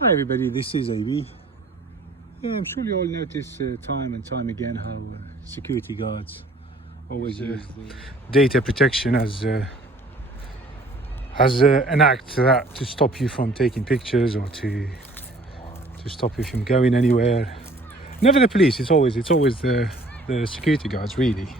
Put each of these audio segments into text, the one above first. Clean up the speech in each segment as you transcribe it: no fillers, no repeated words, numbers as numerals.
Hi everybody, this is AB. I'm sure you all notice time and time again how security guards always use data protection as an act to stop you from taking pictures or to stop you from going anywhere. Never the police. It's always the security guards, really.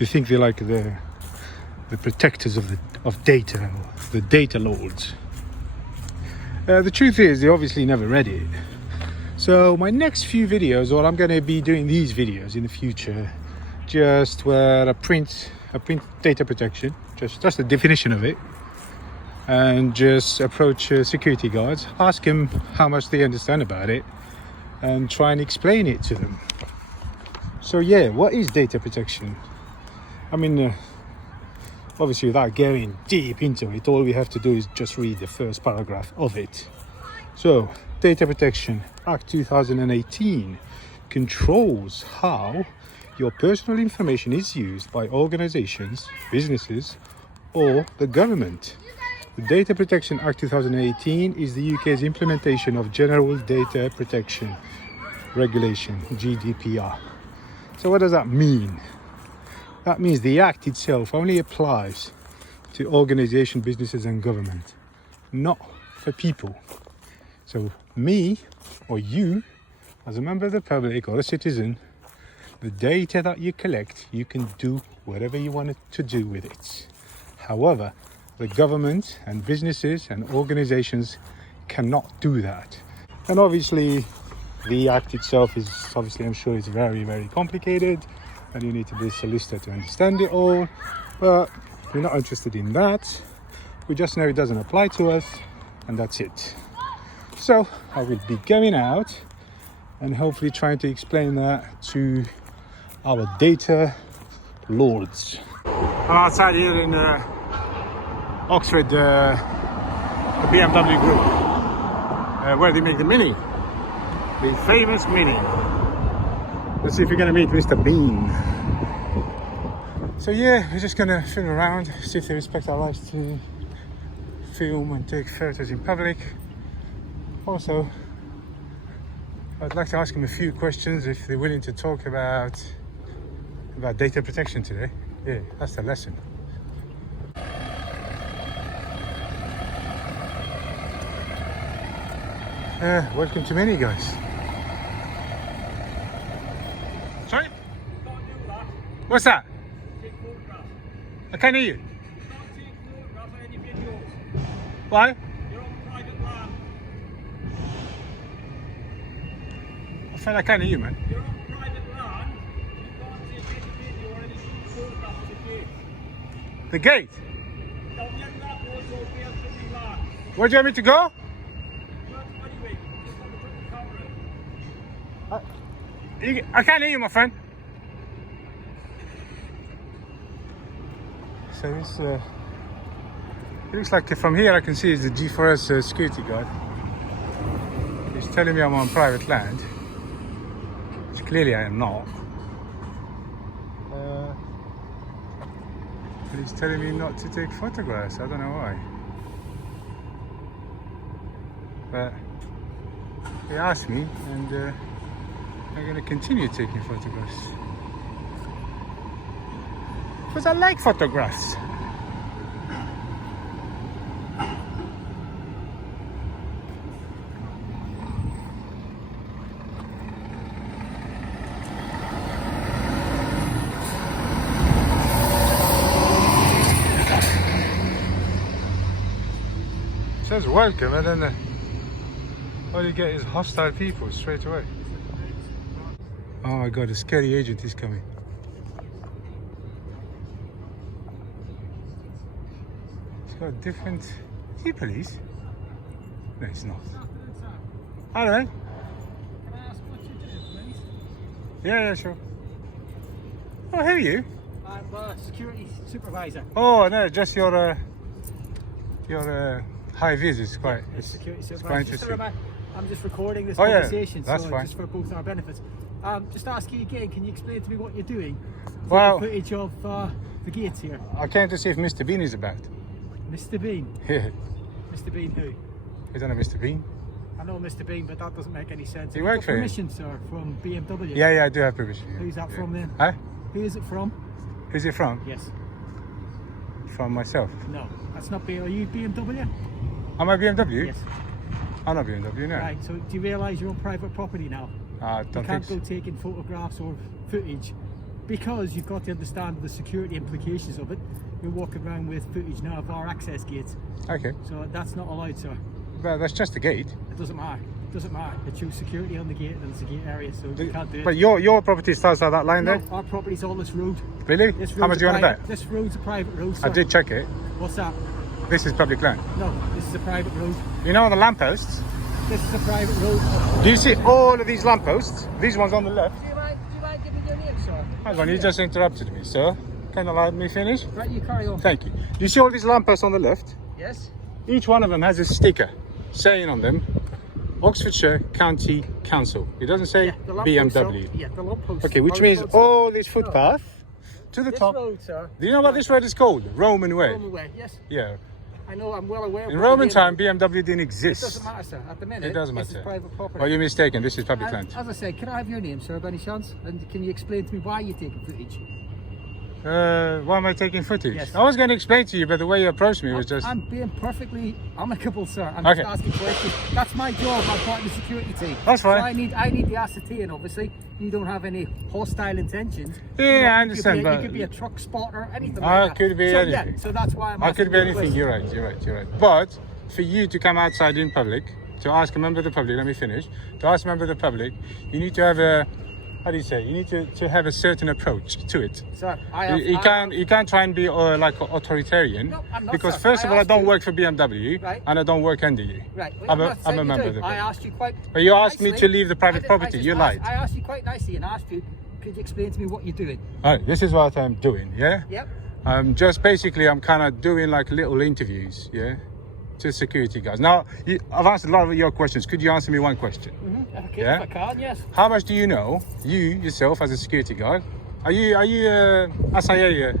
They think they're like the protectors of data, or the data lords. The truth is, they obviously never read it. So my next few videos, or I'm going to be doing these videos in the future, just where I print data protection, just the definition of it, and just approach security guards, ask them how much they understand about it, and try and explain it to them. So yeah, what is data protection? I mean, obviously without going deep into it, all we have to do is just read the first paragraph of it. So, Data Protection Act 2018 controls how your personal information is used by organizations, businesses, or the government. The Data Protection Act 2018 is the UK's implementation of General Data Protection Regulation, GDPR. So what does that mean? That means the Act itself only applies to organizations, businesses and government, not for people. So me or you, as a member of the public or a citizen, the data that you collect, you can do whatever you want to do with it. However, the government and businesses and organizations cannot do that. And obviously, the Act itself is I'm sure it's very, very complicated, and you need to be a solicitor to understand it all, but we're not interested in that. We just know it doesn't apply to us, and that's it. So I will be going out and hopefully trying to explain that to our data lords. I'm outside here in Oxford, the BMW group, where they make the Mini, the famous Mini. Let's see if we're going to meet Mr. Bean. So yeah, we're just going to film around, see if they respect our rights to film and take photos in public. Also, I'd like to ask them a few questions if they're willing to talk about data protection today. Yeah, that's the lesson. Welcome to Mini, guys. Sorry? Can't do that. What's that? Take photographs. I can't hear you. You can't take photographs or any videos. Why? You're on private land. I feel I can't hear you, man. You're on private land. You can't take any video or any photographs of the gate. The gate? Down the end of that road, so be able to be land. Where do you want me to go? You have to anyway. Just want to put the camera in. I can't hear you, my friend. So this, it looks like from here I can see is the G4S security guard. He's telling me I'm on private land, which clearly I am not. But he's telling me not to take photographs. I don't know why. But he asked me, and I'm going to continue taking photographs. Because I like photographs. It says welcome, and then all you get is hostile people straight away. Oh my god, a scary agent is coming. He's got a different... Is he police? No, he's not. Hello. Can I ask what you do, please? Yeah, sure. Oh, who are you? I'm a security supervisor. Oh, no, just your high vis is quite... Security It's supervisor. quite interesting. I'm just recording this Oh, yeah, conversation, that's so fine. just for both our benefits. Just asking you again, can you explain to me what you're doing? Well, Footage of the gates here. I came to see if Mr. Bean is about. Mr. Bean. Yeah. Mr. Bean who? You don't know Mr. Bean? I know Mr. Bean, but that doesn't make any sense. You Have work got for him? permission, sir, from BMW? Yeah, I do have permission. Yeah. Who's that Yeah. from then? Huh? Who is it from? Who's it from? Yes. From myself. No, that's not BMW. Are you BMW? Am I BMW? Yes. I'm not BMW, no. Right, so do you realise you're on private property now? I You don't can't think go so. taking photographs or footage because you've got to understand the security implications of it. You're walking around with footage now of our access gates, Okay, so that's not allowed, sir. but that's just the gate. It doesn't matter. It doesn't matter. It shows security on the gate and it's a gate area, so you can't do it. But your property starts at that line No, there? our property's on this road. Really? This How much road's do you a want to bet? private- This road's a private road, sir. I did check it. What's that? This is public land. No, this is a private road. You know on the lampposts? This is a private road. Do you see all of these lampposts? These ones on the left. Do you mind giving your name, sir? Hang on, you just interrupted me, sir. Can you allow me finish? Right, you carry on. Thank you. Do you see all these lampposts on the left? Yes? Each one of them has a sticker saying on them, Oxfordshire County Council. It doesn't say the lampposts BMW. are- Yeah, the lampposts. Okay, which are means responsible. all this footpath to the This top. road, sir. Do you know what this road is called? Roman Way. Roman way, yes. Yeah. I know, I'm well aware. of In what the Roman name time, is. BMW didn't It exist. doesn't matter, sir. At the minute, It doesn't this matter. is private property. Well, you're mistaken. This is public And land. as I said, can I have your name, sir, by any chance? And can you explain to me why you're taking footage? Why am I taking footage? Yes. I was going to explain to you, but the way you approached me was just... I'm being perfectly amicable, sir. I'm Okay. just asking questions. That's my job. I'm part of the security team. That's fine. So I need the ascertain, obviously. You don't have any hostile intentions. Yeah, You know, I you understand, could be, but- you could be a truck spotter, anything I like that. could be so, anything. Yeah, so that's why I'm I asking could be you a anything. question. You're right. But for you to come outside in public, to ask a member of the public, let me finish, to ask a member of the public, you need to have a, how do you say, you need to have a certain approach to it. Sir, You can't try and be like authoritarian, No, I'm not, because sir. first I of all, I asked don't you- work for BMW, Right. and I don't work under you. Right. I'm not a saying you member do. of the I public. asked you quite. But you asked me nicely. to leave the private property. You lied. I asked you quite nicely and asked you, could you explain to me what you're doing? All right, this is what I'm doing. Yeah. Yep. Just basically, I'm kind of doing like little interviews. Yeah. To security guys. Now, I've answered a lot of your questions. Could you answer me one question? Okay, Yeah? if I can, yes. How much do you know, you yourself as a security guard? Are you SIA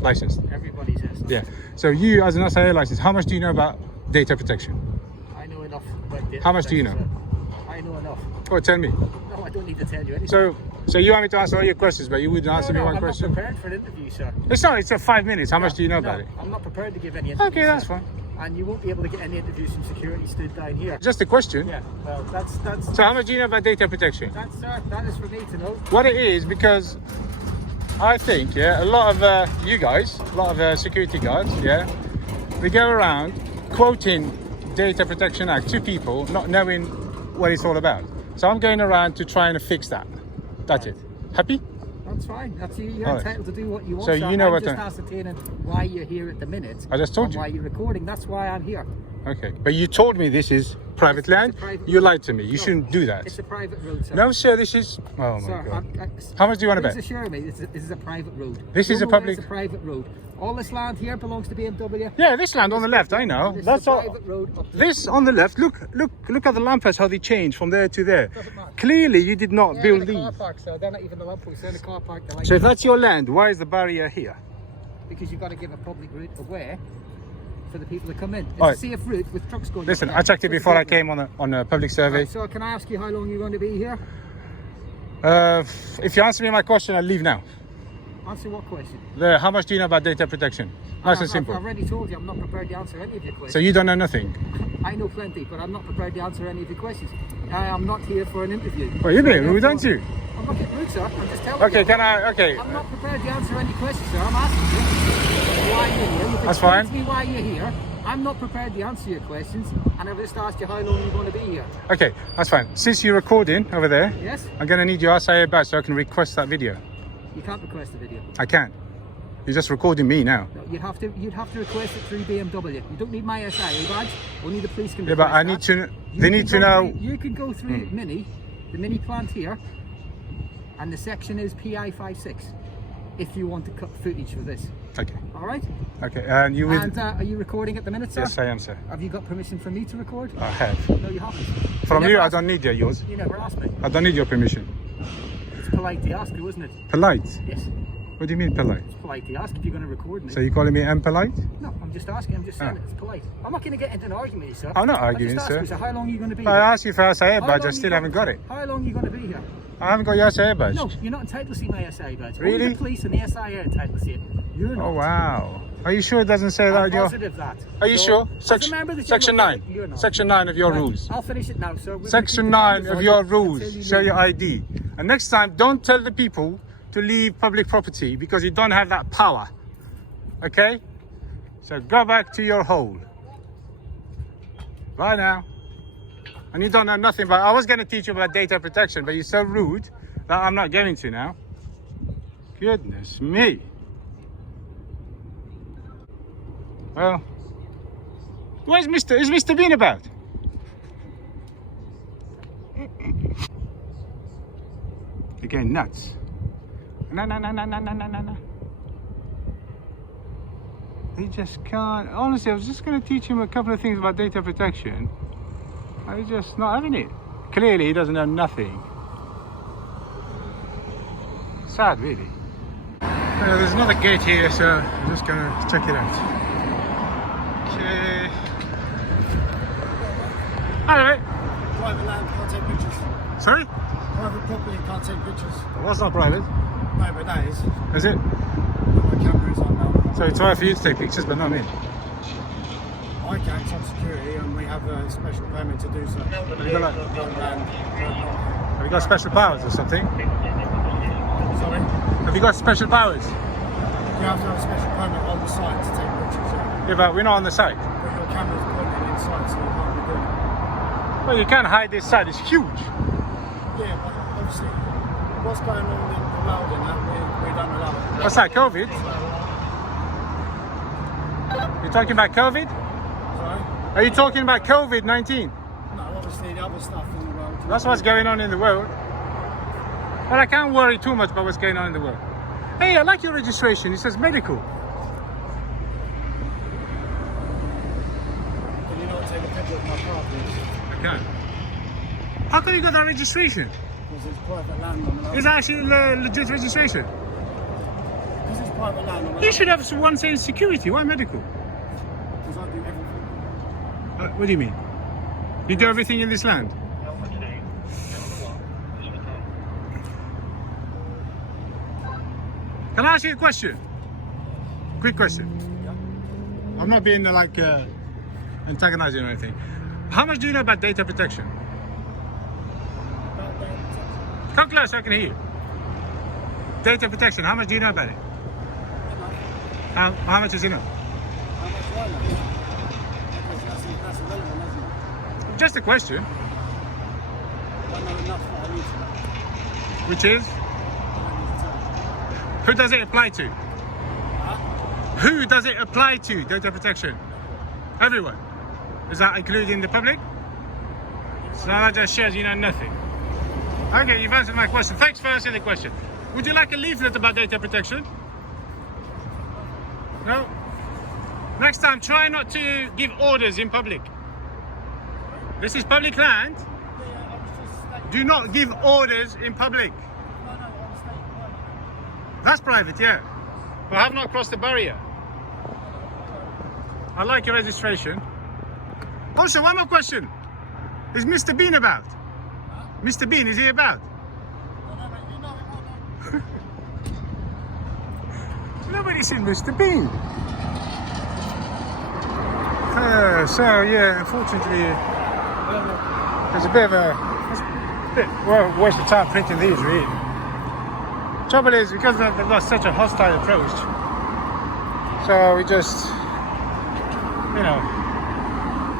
licensed? Everybody says. Yeah. So you as an SIA licensed, how much do you know about data protection? I know enough about this. How much do you know? I know enough. Oh, tell me. No, I don't need to tell you anything. So you want me to answer all your questions, but you wouldn't answer me one I'm question? not prepared for an interview, sir. It's not. It's 5 minutes. How much do you know about it? I'm not prepared to give any interviews. Okay, that's sir. fine. And you won't be able to get any interviews from security stood down here. Just a question. Yeah, well, that's. So how much do you know about data protection? That's, sir, that is for me to know. What it is, because I think, yeah, a lot of you guys, a lot of security guards, yeah, we go around quoting Data Protection Act to people, not knowing what it's all about. So I'm going around to try and fix that. That's it. Happy? That's fine. That's you. You're All right. entitled to do what you want. So sir. you know I'm what just the- ascertaining why you're here at the minute. I just told and you. why you're recording. That's why I'm here. Okay. But you told me this is private land. private You road. lied to me. You No, shouldn't do that. It's a private road, sir. No, sir, this is... Oh, my Sir, God. How much do you want to please bet? assure me this is a private road. This is a Roman Way public- It's a private road. All this land here belongs to BMW. Yeah, this land on the left, I know. This That's is a all. private road. Up to This on the left, look at the lampposts, how they change from there to there. Doesn't matter. Clearly, you did not They're build in the these. car park, sir. They're not even the lampposts. They're in the car park. They're like So if that's your land, why is the barrier here? because you've got to give a public route away for the people to come in. It's All a right. safe route with trucks going. Listen, up I there. checked it It's before I safe came on a public survey. route. So can I ask you how long you're going to be here? If you answer me my question, I'll leave now. Answer what question? How much do you know about data protection? Nice and I've simple. already told you I'm not prepared to answer any of your questions. So you don't know nothing. I know plenty, but I'm not prepared to answer any of your questions. I am not here for an interview. Well, you're being So rude, aren't therefore- you? I'm not getting rude, sir. I'm just telling Okay, you. can I? Okay. I'm not prepared to answer any questions, sir. I'm asking you why you're here. You've That's explained fine. to me why you're here. I'm not prepared to answer your questions, and I've just asked you how long you're going to be here. Okay, that's fine. Since you're recording over there, Yes? I'm gonna need your SIA badge so I can request that video. You can't request a video. I can't. You're just recording me now. No, you'd have to request it through BMW. You don't need my SIA badge. Only the police can Yeah, but request I that. need to. You They can need to go know. through- you can go through the mini plant here, and the section is PI56. If you want to cut footage for this, Okay. all right? Okay. And you will. And are you recording at the minute, sir? Yes, I am, sir. Have you got permission from me to record? I have. No, you haven't. From never you, I asked- don't need yours. You never asked me. I don't need your permission. It's polite to ask you, isn't it? Polite. Yes. What do you mean polite? It's polite to ask if you're going to record me. So you're calling me impolite? No, I'm just asking. I'm just saying it's polite. I'm not going to get into an argument with you, sir. I'm not arguing, I just sir. asked you, so how long are you going to be here? I asked you for SA How badge, I long still you haven't got it. How long are you going to be here? I haven't got your SA badge. No, you're not entitled to see my SA badge. Really? Only the police and the SI are entitled to see it. You're not. Oh wow. Are you sure it doesn't say that? I'm on your... positive that. Are you So, sure? as a member of the Section general 9. public, you're not. Section 9 of your Right, rules. I'll finish it now, sir. We'll Section keep the 9 cameras of on your until rules. you Show leave. your ID. And next time, don't tell the people to leave public property because you don't have that power. Okay? So go back to your hole. Bye now. And you don't know nothing about... I was going to teach you about data protection, but you're so rude that I'm not going to now. Goodness me. Well, where's Mr. Is Mr. Bean about? You're going nuts. No. He just can't. Honestly, I was just going to teach him a couple of things about data protection. He's just not having it. Clearly, he doesn't know nothing. Sad, really. There's another gate here, so I'm just going to check it out. Okay. Alright. Private land, can't take pictures. Sorry? Private property, can't take pictures. Well, that's not private. No, but that is. Is it? My camera is on now. So it's alright for you to take pictures, but not me. I can, it's on security, and we have a special permit to do so. Have you got, like, And, have you got special powers or something? sorry? Have you got special powers? You have to have a special permit on the site to take pictures, yeah. Yeah, but we're not on the site. But your camera's pointing inside, so you can't be doing it. Well, you can't hide this site. It's huge. Yeah, but obviously, what's going on in the world in that, we don't allow it. What's that, COVID? You're talking about COVID? Sorry? Are you talking about COVID-19? No, obviously the other stuff in the world. That's what's going on in the world. But I can't worry too much about what's going on in the world. Hey, I like your registration. It says medical. Can you not take a picture of my car, please? I can. How come you got that registration? Because it's private land on the Is that actually a legit registration? Because it's private land on the You should have one saying security. Why medical? Because I do everything. What do you mean? You do everything in this land? Can I ask you a question? Quick question. I'm not being antagonizing or anything. How much do you know about data protection? Come close so I can hear you. Data protection, how much do you know about it? How much is enough? How much do I know? Because that's irrelevant, isn't it? Just a question. I know enough that I need to know. Which is? Who does it apply to? Who does it apply to, data protection? Everyone. Is that including the public? So that just shows you know nothing. Okay, you've answered my question. Thanks for answering the question. Would you like a leaflet about data protection? No? Next time, try not to give orders in public. This is public land. Do not give orders in public. That's private, yeah. But I have not crossed the barrier. I like your registration. Also, one more question. Is Mr. Bean about? Mr. Bean, is he about? Nobody's seen Mr. Bean. So yeah, unfortunately, there's a bit of a waste of time printing these, really. Trouble is, because they've got such a hostile approach, so we just, you know,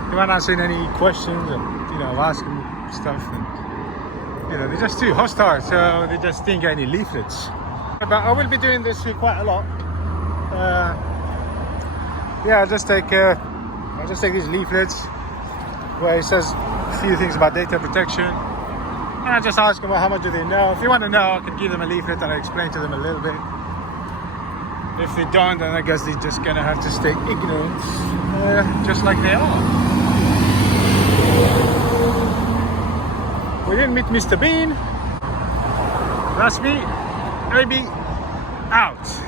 they weren't answering any questions and, you know, asking stuff, and, you know, they're just too hostile, so they just didn't get any leaflets. But I will be doing this quite a lot. Yeah, I'll just take these leaflets where it says a few things about data protection. And I just ask them, well, how much do they know? If they want to know, I can give them a leaflet and I explain to them a little bit. If they don't, then I guess they're just gonna have to stay ignorant, just like they are. We didn't meet Mr. Bean. That's me. Maybe out.